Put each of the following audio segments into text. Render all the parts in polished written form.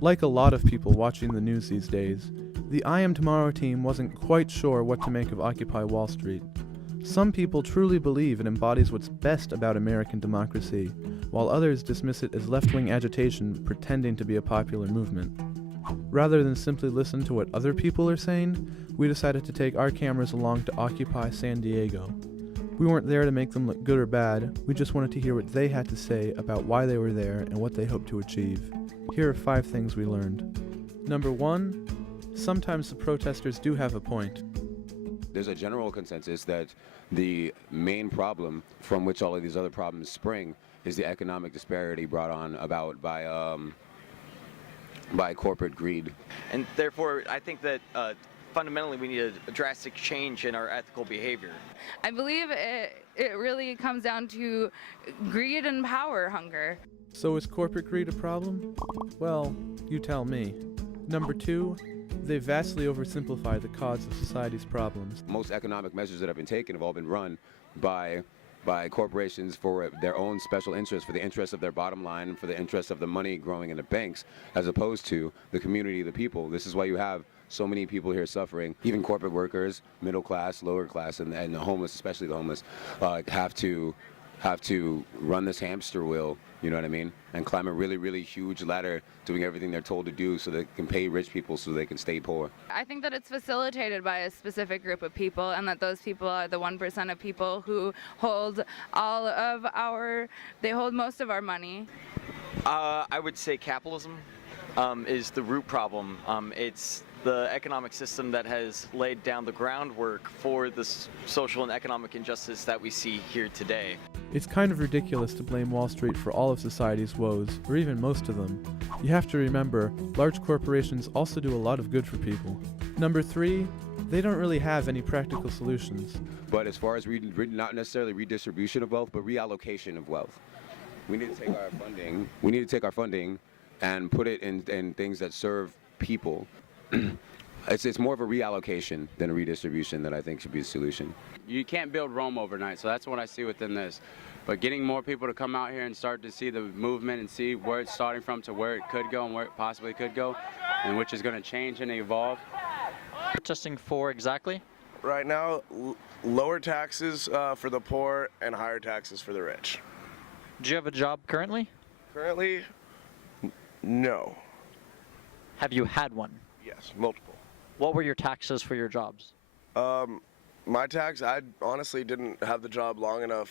Like a lot of people watching the news these days, the im2moro team wasn't quite sure what to make of Occupy Wall Street. Some people truly believe it embodies what's best about American democracy, while others dismiss it as left-wing agitation pretending to be a popular movement. Rather than simply listen to what other people are saying, we decided to take our cameras along to Occupy San Diego. We weren't there to make them look good or bad, we just wanted to hear what they had to say about why they were there and what they hope to achieve. Here are 5 things we learned. Number 1, sometimes the protesters do have a point. There's a general consensus that the main problem from which all of these other problems spring is the economic disparity brought on about by corporate greed. And therefore, I think that fundamentally we need a drastic change in our ethical behavior. I believe it really comes down to greed and power hunger. So is corporate greed a problem? Well, you tell me. Number 2, they vastly oversimplify the cause of society's problems. Most economic measures that have been taken have all been run by corporations for their own special interests, for the interests of their bottom line, for the interests of the money growing in the banks, as opposed to the community, the people. This is why you have so many people here suffering. Even corporate workers, middle class, lower class, and the homeless, especially the homeless, have to run this hamster wheel, you know what I mean, and climb a really, really huge ladder, doing everything they're told to do so they can pay rich people so they can stay poor. I think that it's facilitated by a specific group of people, and that those people are the 1% of people who hold they hold most of our money. I would say capitalism is the root problem. It's the economic system that has laid down the groundwork for the social and economic injustice that we see here today. It's kind of ridiculous to blame Wall Street for all of society's woes, or even most of them. You have to remember, large corporations also do a lot of good for people. Number 3, they don't really have any practical solutions. But as far as not necessarily redistribution of wealth, but reallocation of wealth. We need to take our funding and put it in things that serve people. It's more of a reallocation than a redistribution that I think should be the solution. You can't build Rome overnight, so that's what I see within this. But getting more people to come out here and start to see the movement and see where it's starting from to where it could go and where it possibly could go, and which is going to change and evolve. Protesting for exactly? Right now, lower taxes for the poor and higher taxes for the rich. Do you have a job currently? Currently, no. Have you had one? Yes, multiple. What were your taxes for your jobs? My tax, I honestly didn't have the job long enough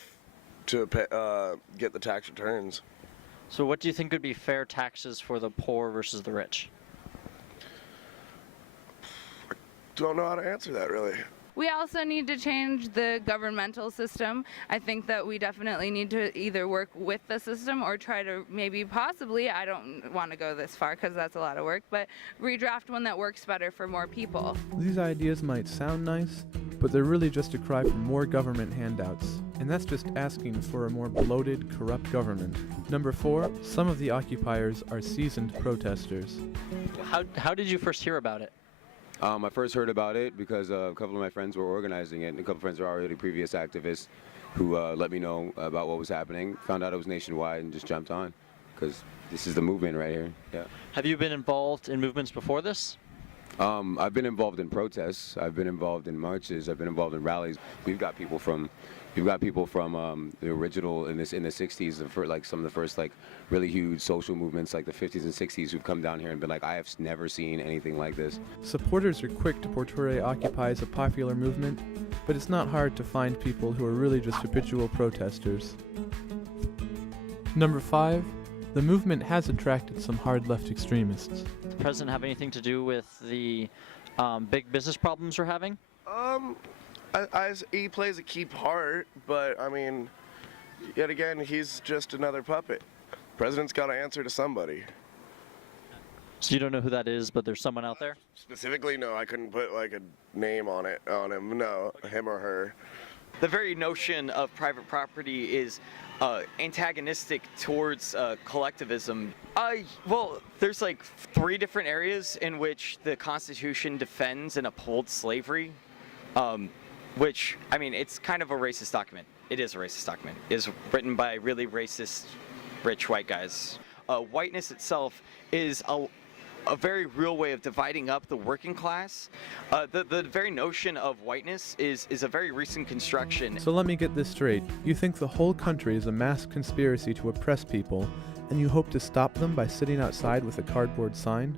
to get the tax returns. So what do you think would be fair taxes for the poor versus the rich? Don't know how to answer that, really. We also need to change the governmental system. I think that we definitely need to either work with the system or try to possibly, I don't want to go this far because that's a lot of work, but redraft one that works better for more people. These ideas might sound nice, but they're really just a cry for more government handouts. And that's just asking for a more bloated, corrupt government. Number 4, some of the occupiers are seasoned protesters. How did you first hear about it? I first heard about it because a couple of my friends were organizing it, and a couple of friends were already previous activists who let me know about what was happening, found out it was nationwide, and just jumped on because this is the movement right here. Yeah. Have you been involved in movements before this? I've been involved in protests. I've been involved in marches. I've been involved in rallies. We've got people from the original in the 60s, like some of the first like really huge social movements like the 50s and 60s who've come down here and been like, I have never seen anything like this. Supporters are quick to portray Occupy as a popular movement, but it's not hard to find people who are really just habitual protesters. Number 5, the movement has attracted some hard left extremists. Does the president have anything to do with the big business problems we're having? He plays a key part, but I mean, yet again, he's just another puppet. President's got to answer to somebody. So you don't know who that is, but there's someone out there? Specifically, no, I couldn't put like a name on him, no, him or her. The very notion of private property is antagonistic towards collectivism. Well, there's like 3 different areas in which the Constitution defends and upholds slavery. Which, I mean, it's kind of a racist document. It is a racist document. It is written by really racist, rich white guys. Whiteness itself is a very real way of dividing up the working class. The very notion of whiteness is a very recent construction. So let me get this straight. You think the whole country is a mass conspiracy to oppress people, and you hope to stop them by sitting outside with a cardboard sign?